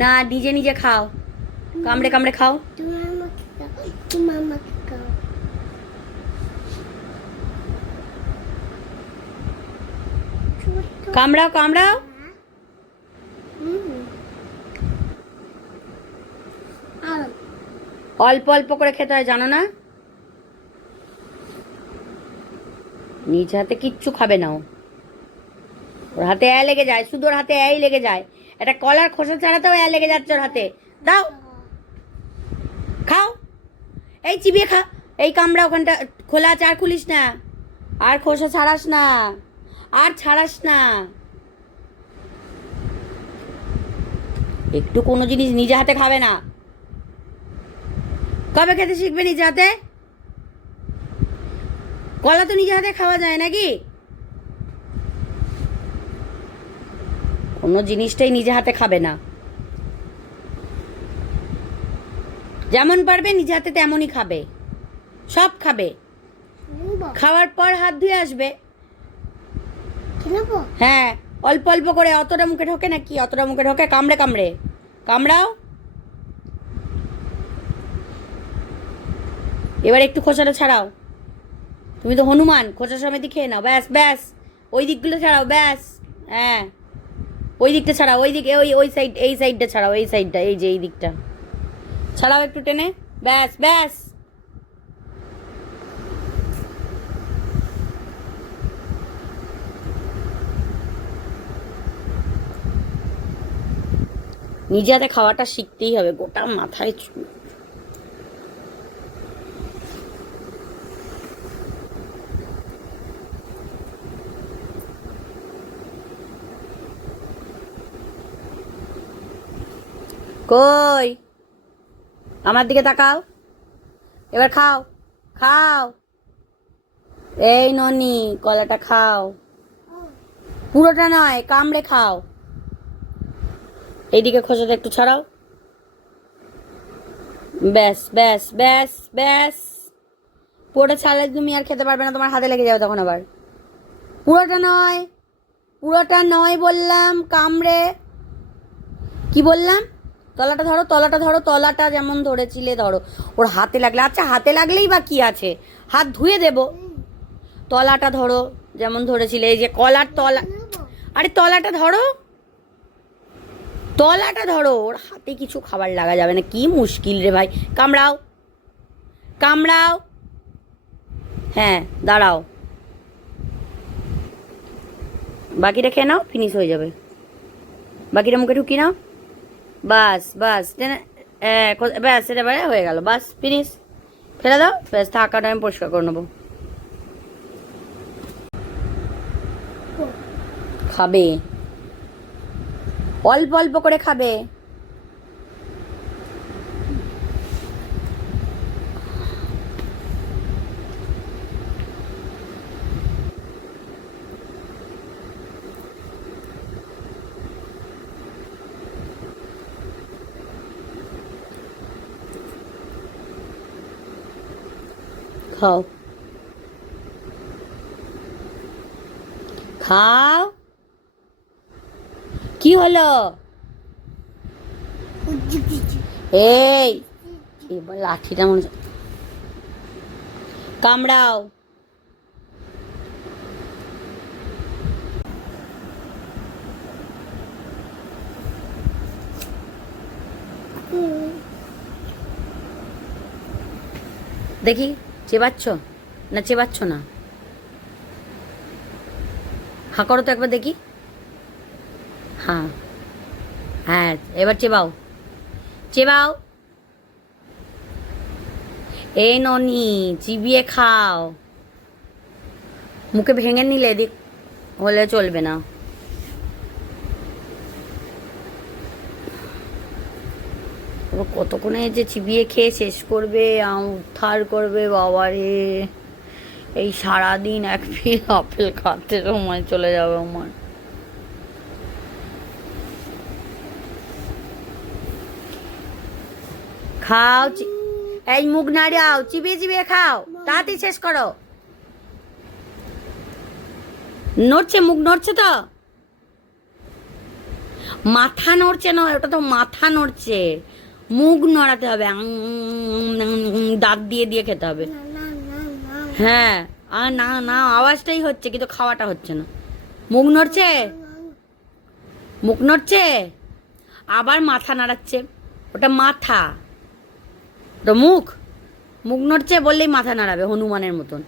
না, নিজে নিজে খাও, কামড়ে কামড়ে খাও। কামড়াও কামড়াও। অল্প অল্প করে খেতে হয়, জানো না? নিজ হাতে কিচ্ছু খাবে না। ওর হাতে লেগে যায়, শুধু ওর হাতে লেগে যায়। একটা কলার খোসা ছাড়াতেও লেগে যাচ্ছে ওর হাতে। দাও, খাও, এই চিবিয়ে খা। এই কামড়া, ওখানটা খোলা আছে, আর খুলিস না, আর খোসা ছাড়াস না, আর ছাড়াস না। একটু কোনো জিনিস নিজে হাতে খাবে না। কবে খেতে শিখবে নিজে হাতে? কলা তো নিজে হাতে খাওয়া যায় নাকি? কোনো জিনিসটাই নিজে হাতে খাবে না। যেমন পারবে নিজে হাতে তেমনই খাবে, সব খাবে। খাওয়ার পর হাত ধুয়ে আসবে। হ্যাঁ, অল্প অল্প করে। অতটা মুখে ঢোকে নাকি? অতটা মুখে ঢোকে? কামড়ে কামড়ে কামড়াও। এবার একটু খোসাটা ছাড়াও। তুমি তো হনুমান, খোসা সমেত খেয়ে নাও। ব্যাস ব্যাস, ওই দিকগুলো ছাড়াও, ব্যাস। হ্যাঁ, ওই দিকটা ছাড়াও, ওই দিকে, ওই ওই সাইড, এই সাইডটা ছাড়াও, এই সাইডটা, এই যে এই দিকটা ছাড়াও একটু টেনে। ব্যাস ব্যাস। নিজে হাতে খাওয়াটা শিখতেই হবে, গোটা মাথায় চুল। কই, আমার দিকে তাকাও। এবার খাও, খাও। এই ননি, কলাটা খাও। পুরোটা নয়, কামড়ে খাও। এইদিকে খোসাটা একটু ছাড়াও। ব্যাস ব্যাস ব্যাস ব্যাস। পুরোটা ছাড়লে তুমি আর খেতে পারবে না, তোমার হাতে লেগে যাবে তখন আবার। পুরোটা নয়, পুরোটা নয় বললাম, কামড়ে। কি বললাম? তলাটা ধরো, তলাটা ধরো, তলাটা যেমন ধরেছিলে ধরো। ওর হাতে লাগলে, আচ্ছা হাতে লাগলেই বা কি আছে, হাত ধুয়ে দেব। তলাটা ধরো যেমন ধরেছিলে, এই যে কলার তলা। আরে তলাটা ধরো, তলাটা ধরো। ওর হাতে কিছু খাবার লাগা যাবে না, কি মুশকিল রে ভাই। কামড়াও, কামড়াও। হ্যাঁ, দাঁড়াও, বাকিটা খেয়ে নাও, ফিনিশ হয়ে যাবে। বাকিটা মুখে ঢুকি নাও। বাস বাস, ব্যাস, এটা এবারে হয়ে গেল, বাস ফিনিশ। ফেলে দাও, ব্যাস, থাকাটা আমি পরিষ্কার করে নেবো। খাবে, অল্প অল্প করে খাবে। খাও, খাও। কি হলো? এই, এবার লাঠিটা মনে, কামড়াও। দেখি, চেবাচ্ছ না চেবাচ্ছ না? হাঁ করো তো একবার দেখি। হ্যাঁ হ্যাঁ, এবার চেবাও, চেবাও। এই ননি, চিবিয়ে খাও। মুখে ভেঙে নিলে এদিক হলে চলবে না। কতক্ষণে যে চিবিয়ে খেয়ে শেষ করবে, উদ্ধার করবে বাবারে। এই সারাদিন এক পিস আপেল খাতে সময় চলে যাবে আমার। খাও, এই মুখ নাড়াও, চিবিয়ে চিবিয়ে খাও, তাড়াতাড়ি শেষ করো। নড়ছে, মুখ নড়ছে তো। মাথা নড়ছে নয়, ওটা তো মাথা নড়ছে, মুখ নড়াতে হবে, দাঁত দিয়ে দিয়ে খেতে হবে। না না না না হ্যাঁ, আর না না আওয়াজটাই হচ্ছে কিন্তু খাওয়াটা হচ্ছে না। মুখ নড়ছে, মুখ নড়ছে, আবার মাথা নাড়াচ্ছে, ওটা মাথা, ওটা মুখ, মুখ নড়ছে বললেই মাথা নাড়াবে হনুমানের মতন।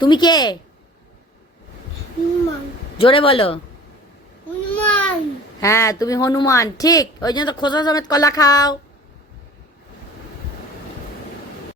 তুমি কে? হনুমান জোরে বলো। হনুমান হ্যাঁ তুমি হনুমান, ঠিক, ওই জন্য তো খোসা সমেত কলা খাও।